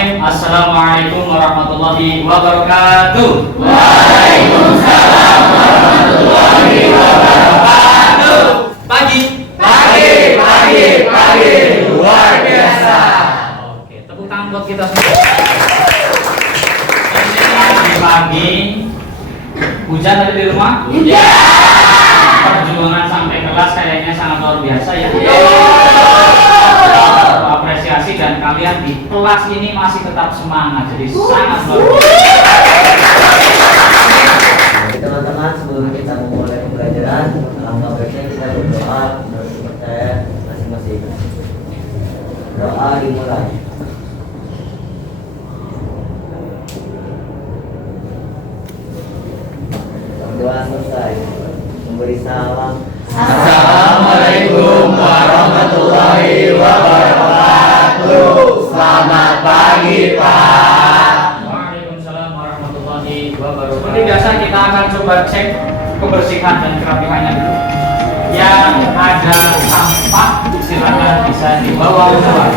Bismillahirrahmanirrahim. Assalamualaikum warahmatullahi wabarakatuh. Waalaikumsalam warahmatullahi wabarakatuh. Pagi. Pagi. Luar biasa. Oke, tepuk tangan buat kita semua. Pagi. Hujan tadi di rumah? Iya. Perjuangan sampai kelas kayaknya sangat luar biasa ya. Apresiasi dan kalian di kelas ini masih tetap semangat, jadi sangat luar biasa. Teman-teman, sebelum kita memulai pembelajaran, alangkah baiknya kita berdoa menurut kepercayaan masing-masing. Doa dimulai. Doa selesai. Memberi salam. Assalamualaikum warahmatullahi wabarakatuh. Selamat pagi, Pak. Waalaikumsalam warahmatullahi wabarakatuh. Seperti biasa kita akan coba cek kebersihan dan kerapihannya dulu. Yang ada sampah silakan bisa dibawa keluar.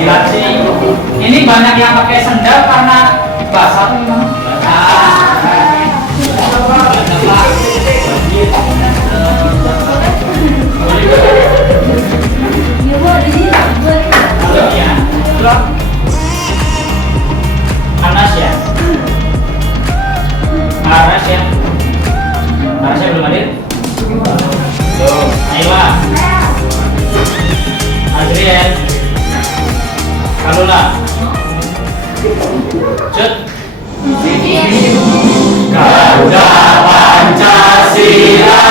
Lihat sih, ini banyak yang pakai sendal karena basah tuh gimana? Anasya belum hadir? Belum. Ayolah. Adrian. Kalula. Cut. Garuda Pancasila,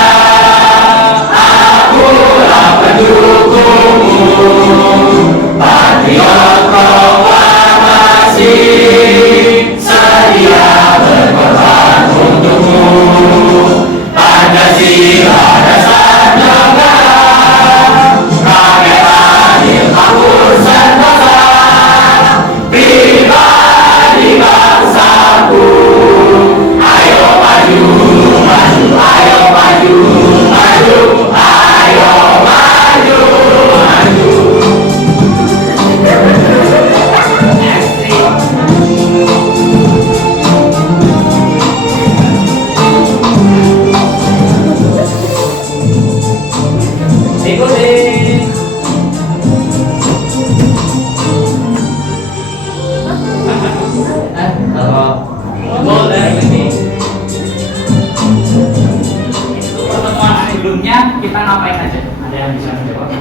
akulah pendukungmu, patriot proklamasi, sedia berkorban untukmu. Pancasila dasar negara, rakyat adil makmur sentosa, pribadi bangsaku. Ayo maju, ayo maju, ayo maju. Ikutin. Boleh ini. Pertemuan sebelumnya kita ngapain aja? Ada yang bisa menjawab?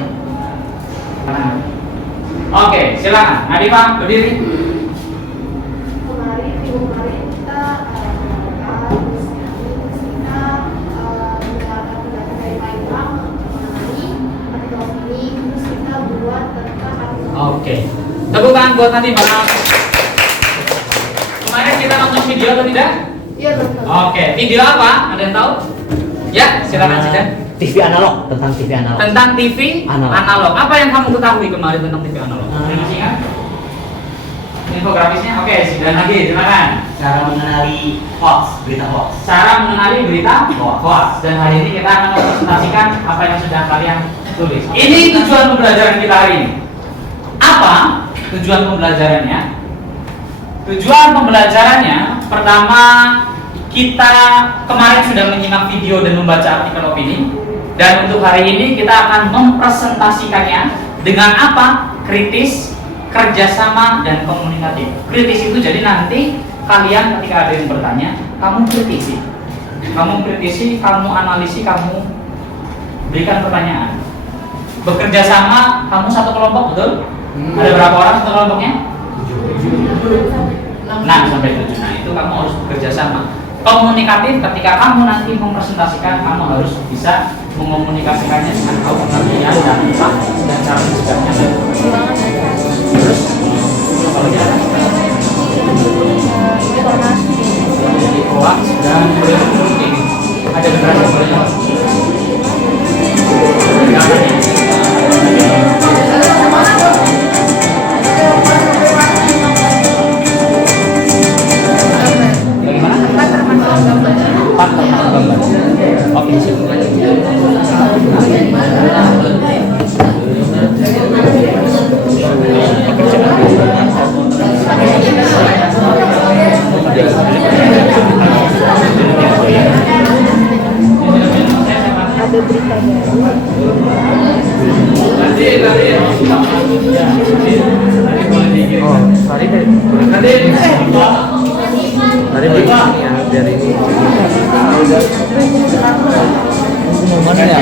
Oke, silakan. Nadifah berdiri. Kemarin kita terus kita menjalankan pendapat dari Pak Imam mengenai artikel ini, terus kita buat tentang artikel. Oke. Tepuk tangan buat Nadifah. Kemarin kita nonton video atau tidak? Iya betul. Oke, video apa? Ada yang tahu? Ya, silakan Sidan. TV analog, tentang TV analog. Tentang TV Analog. analog. Apa yang kamu ketahui kemarin tentang TV analog? Ada masih ingat? Infografisnya? Oke, Sidan lagi, silakan. Cara mengenali hoax, berita hoax. Cara mengenali berita hoax. Dan hari ini kita akan mempresentasikan apa yang sudah kalian tulis. Ini tujuan pembelajaran kita hari ini. Apa tujuan pembelajarannya? Tujuan pembelajarannya pertama, kita kemarin sudah menyimak video dan membaca artikel opini, dan untuk hari ini kita akan mempresentasikannya dengan apa? Kritis, kerjasama, dan komunikatif. Kritis itu jadi nanti kalian ketika ada yang bertanya, kamu kritisi, kamu analisi, kamu berikan pertanyaan. Bekerja sama, kamu satu kelompok, betul? Ada berapa orang satu kelompoknya? 6 sampai 7. Nah, itu kamu harus bekerja sama. Komunikatif, ketika kamu nanti mempresentasikan, kamu harus bisa mengomunikasikannya dengan pengertian dan cara menjelaskannya. Terus, kalau dia jadi hoax dan ini ada beberapa boleh. Oke, siap. Tadi deh. Tadi di sini ya, biar ini. Mana ya?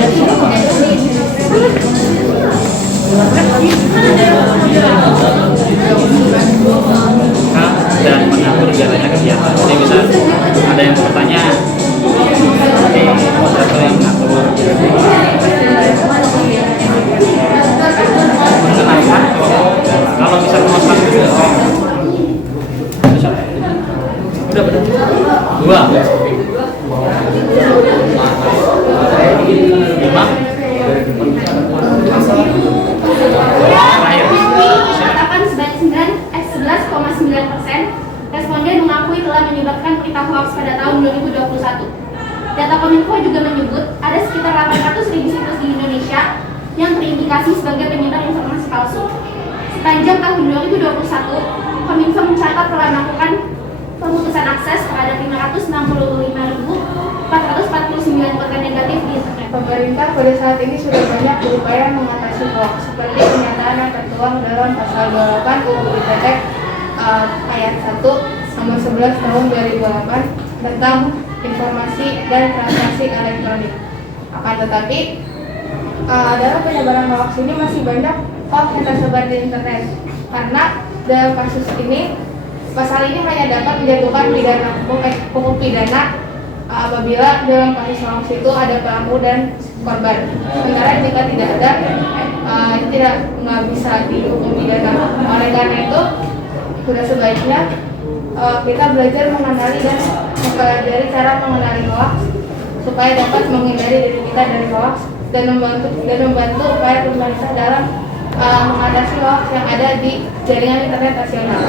Dan mengatur jalannya kegiatan. Jadi misal ada yang bertanya, moderator yang mengatur. Mengenalkan kalau misal memasang udah benar dua lima terakhir. Mengatakan sebanyak 11,9% responden mengakui telah menyebarkan berita hoax pada tahun 2021. Data Kominfo juga menyebut ada sekitar 800.000 situs di Indonesia yang terindikasi sebagai penyebar informasi palsu. Sepanjang tahun 2021, Kominfo mencatat telah melakukan pemutusan akses terhadap 565.449 konten negatif di internet. Pemerintah pada saat ini sudah banyak berupaya mengatasi hoax, seperti pernyataan yang tertuang dalam pasal 28 UU ITE ayat 1 nomor 11 tahun 2008 tentang informasi dan transaksi elektronik. Akan tetapi, dalam penyebaran hoax ini masih banyak hoax yang tersebar di internet, karena dalam kasus ini pasal ini hanya dapat menjatuhkan hukum pidana apabila dalam kasus hoax itu ada pelaku dan korban. Sementara jika tidak ada, nggak bisa dihukum pidana. Oleh karena itu, sudah sebaiknya kita belajar mengenali dan mempelajari cara mengenali hoax supaya dapat menghindari diri kita dari hoax dan membantu upaya pemerintah dalam mengatasi hoax yang ada di jaringan internet nasional.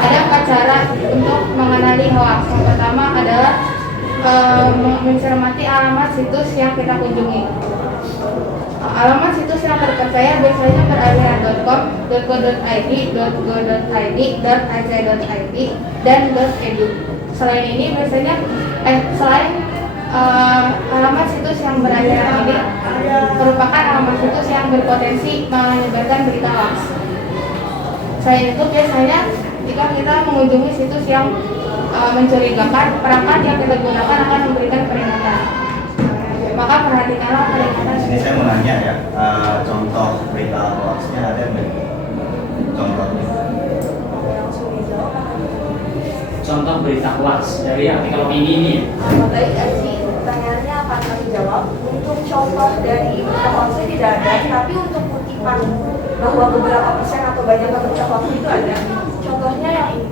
Ada 4 cara untuk mengenali hoax. Yang pertama adalah mencermati alamat situs yang kita kunjungi. Alamat situs yang terpercaya biasanya beraliran.com, .co.id, .go.id, .ac.id, dan .edu. Selain ini biasanya alamat situs yang beraliran ini merupakan alamat situs yang berpotensi menyebarkan berita hoax. Selain itu biasanya jika kita mengunjungi situs yang mencurigakan, perangkat yang kita gunakan akan memberikan peringatan. Maka perhatikanlah peringatan. Sini saya mau nanya ya, contoh berita hoaxnya ada nggak? Contohnya? Contoh berita hoax dari artikel opini ini. Baik, Aji, pertanyaannya akan kami jawab. Untuk contoh dari berita hoaxnya tidak ada, tapi untuk kutipan bahwa beberapa persen atau banyak berita hoax itu ada. Contohnya yang ini.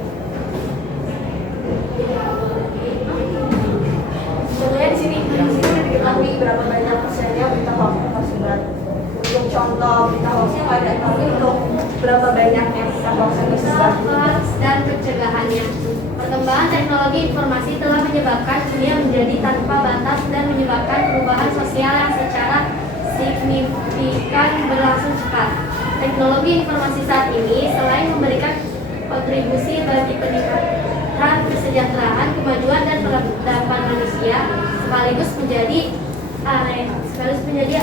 Contohnya di sini sudah diketahui berapa banyak persennya berita hoax tersebar. Untuk contoh berita hoaxnya nggak ada, tapi untuk berapa banyaknya berita hoax yang tersebar. Hoax dan pencegahannya. Perkembangan teknologi informasi telah menyebabkan dunia menjadi tanpa batas dan menyebabkan perubahan sosial yang secara signifikan berlangsung cepat. Teknologi informasi saat ini selain memberikan kontribusi bagi peningkatan kesejahteraan, kemajuan dan peradaban manusia, sekaligus menjadi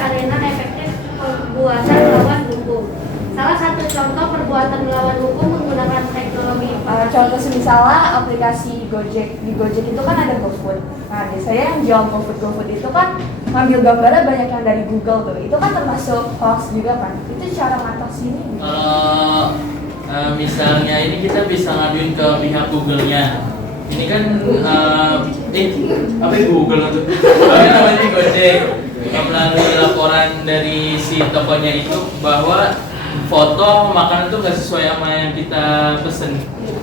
arena efektif perbuatan melawan hukum. Salah satu contoh perbuatan melawan hukum menggunakan teknologi informasi. Contoh misalnya aplikasi Gojek. Di Gojek itu kan ada GoFood. Nah, biasanya yang jual GoFood itu kan ngambil gambarnya banyak yang dari Google tuh. Itu kan termasuk hoax juga kan. Itu cara ngatasi ini. Misalnya ini kita bisa ngaduin ke pihak Google-nya. Ini kan apa Google itu? Namanya Gojek. Melalui laporan dari si tokonya itu bahwa foto makanan itu nggak sesuai sama yang kita pesen.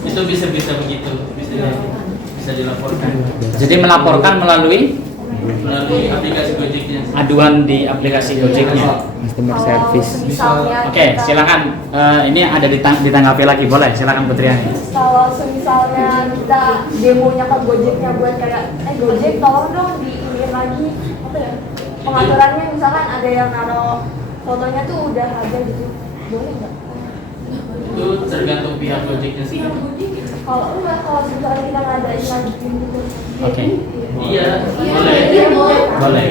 Itu bisa begitu, bisa dilaporkan. Jadi melaporkan melalui aplikasi Gojeknya. aduan di aplikasi Gojeknya. Customer service. Oke, silakan. Ini ada ditanggapi lagi, boleh? Silakan Putriani. Kalau misalnya kita demonya ke Gojeknya buat kayak Gojek tolong dong diinin lagi apa ya pengaturannya, misalkan ada yang naruh fotonya tuh udah ada gitu, boleh nggak? Itu tergantung pihak Gojeknya sih. Kalau misalnya kita ngadain lagi gitu. Oke. Iya, boleh. Boleh.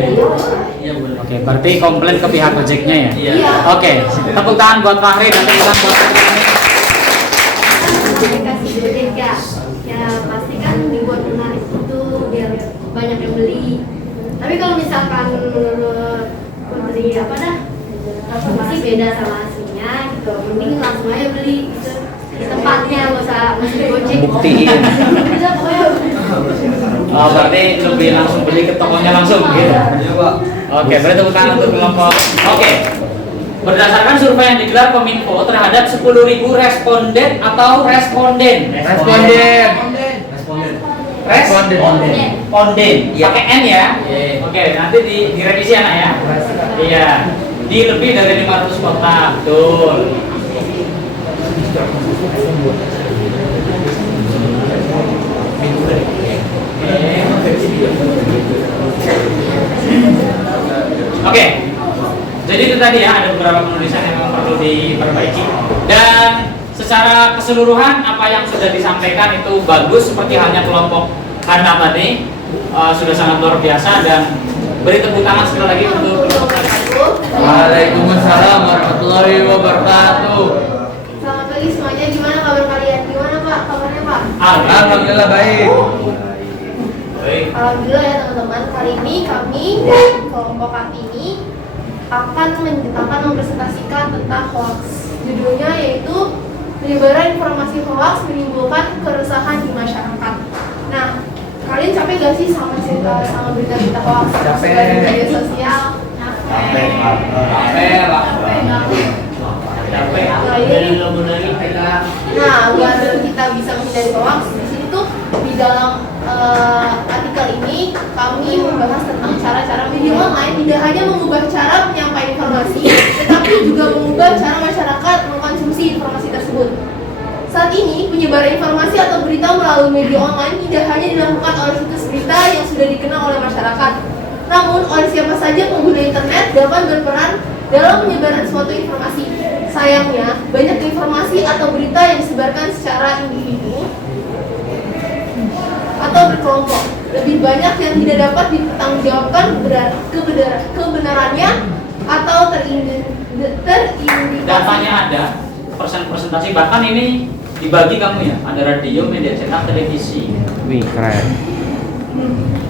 Iya boleh. Oke, berarti komplain ke pihak Gojeknya ya? Iya. Iya. Oke, tepuk tangan buat Fahri dan tepuk tangan buat Fahri. Aplikasi Gojek ya, ya pasti kan dibuat menarik itu biar banyak yang beli. Tapi kalau misalkan menurut pembeli apa dah, masih beda sama aslinya gitu, mending langsung aja beli gitu di tempatnya, nggak usah mesti Gojek. Buktiin. Bisa pokoknya. Oh, berarti lebih langsung beli ke tokonya langsung gitu. Oke, berarti tepuk tangan untuk kelompok. Oke. Berdasarkan survei yang digelar Kominfo terhadap 10.000 responden atau responden. Responden. Responden. Pakai N ya. Iya. Oke, nanti direvisi anak ya. Iya. Di lebih dari 500 kota. Betul. Oke, jadi itu tadi ya, ada beberapa penulisan yang memang perlu diperbaiki. Dan secara keseluruhan apa yang sudah disampaikan itu bagus, seperti halnya kelompok Hana tadi sudah sangat luar biasa. Dan beri tepuk tangan sekali lagi untuk kelompok Hana. Waalaikumsalam warahmatullahi wabarakatuh. Selamat pagi semuanya, gimana kabar kalian? Gimana Pak, kabarnya Pak? Alhamdulillah baik. Alhamdulillah ya teman-teman, kali ini kami dari kelompok Kartini akan mempresentasikan tentang hoax. Judulnya yaitu penyebaran informasi hoax menimbulkan keresahan di masyarakat. Nah, kalian capek gak sih sama berita-berita hoax Capek. di media sosial? Capek. Nah, biar kita bisa menghindari hoax, di sini tuh di dalam artikel ini kami membahas tentang cara-cara media online tidak hanya mengubah cara menyampaikan informasi, tetapi juga mengubah cara masyarakat mengkonsumsi informasi tersebut. Saat ini, penyebaran informasi atau berita melalui media online tidak hanya dilakukan oleh situs berita yang sudah dikenal oleh masyarakat, namun oleh siapa saja pengguna internet dapat berperan dalam penyebaran suatu informasi. Sayangnya, banyak informasi atau berita yang disebarkan secara individu atau berkelompok. Lebih banyak yang tidak dapat dipertanggungjawabkan kebenarannya atau terindikasi. Datanya ada, presentasi bahkan ini dibagi kamu ya, ada radio, media cetak, televisi. Wih, keren.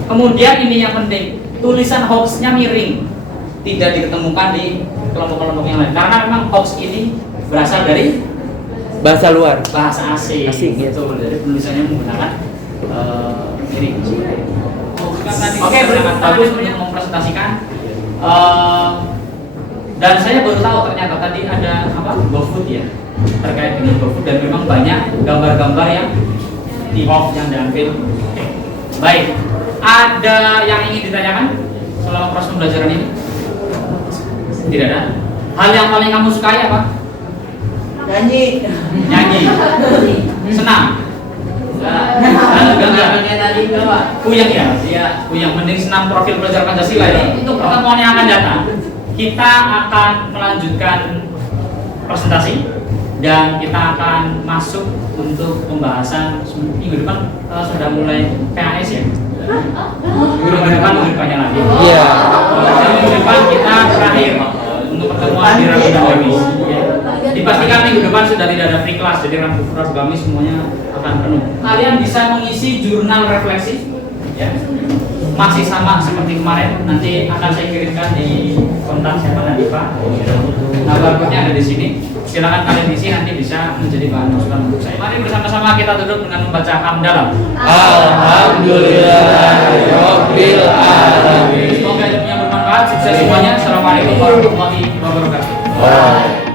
Kemudian ini yang penting, tulisan hoaxnya miring, tidak diketemukan di kelompok-kelompok yang lain, karena memang hoax ini berasal dari Bahasa luar. bahasa asing. Asing, ya. Betul, jadi penulisannya menggunakan miring. Oke, sangat bagus untuk mempresentasikan. Dan saya baru tahu ternyata tadi ada apa, GoFood ya, terkait dengan GoFood, dan memang banyak gambar-gambar yang di off yang diambil. Oke. Baik, ada yang ingin ditanyakan selama proses pembelajaran ini? Tidak ada. Hal yang paling kamu sukai apa? Nyanyi. Nyanyi. Senang. Puyeng ya? Iya. Puyeng. Mending senang profil belajar Pancasila ya. Untuk pertemuan yang akan datang, kita akan melanjutkan presentasi dan kita akan masuk untuk pembahasan minggu depan. Sudah mulai PAS ya. Minggu depannya lagi. Iya. Minggu depan kita terakhir untuk pertemuan di Rabu dan Kamis. Ya. Dipastikan minggu depan sudah tidak ada free class, jadi Rabu Kamis semuanya akan penuh. Kalian bisa mengisi jurnal refleksi, ya. Masih sama seperti kemarin. Nanti akan saya kirimkan di kontak siapa nanti Pak. Nah, barcode-nya ada di sini. Silakan kalian isi, nanti bisa menjadi bahan masukan untuk saya. Mari bersama-sama kita duduk dengan membaca hamdalah. Alhamdulillahirabbil alamin. Semoga ilmunya bermanfaat. Sukses semuanya. Assalamualaikum warahmatullahi wabarakatuh.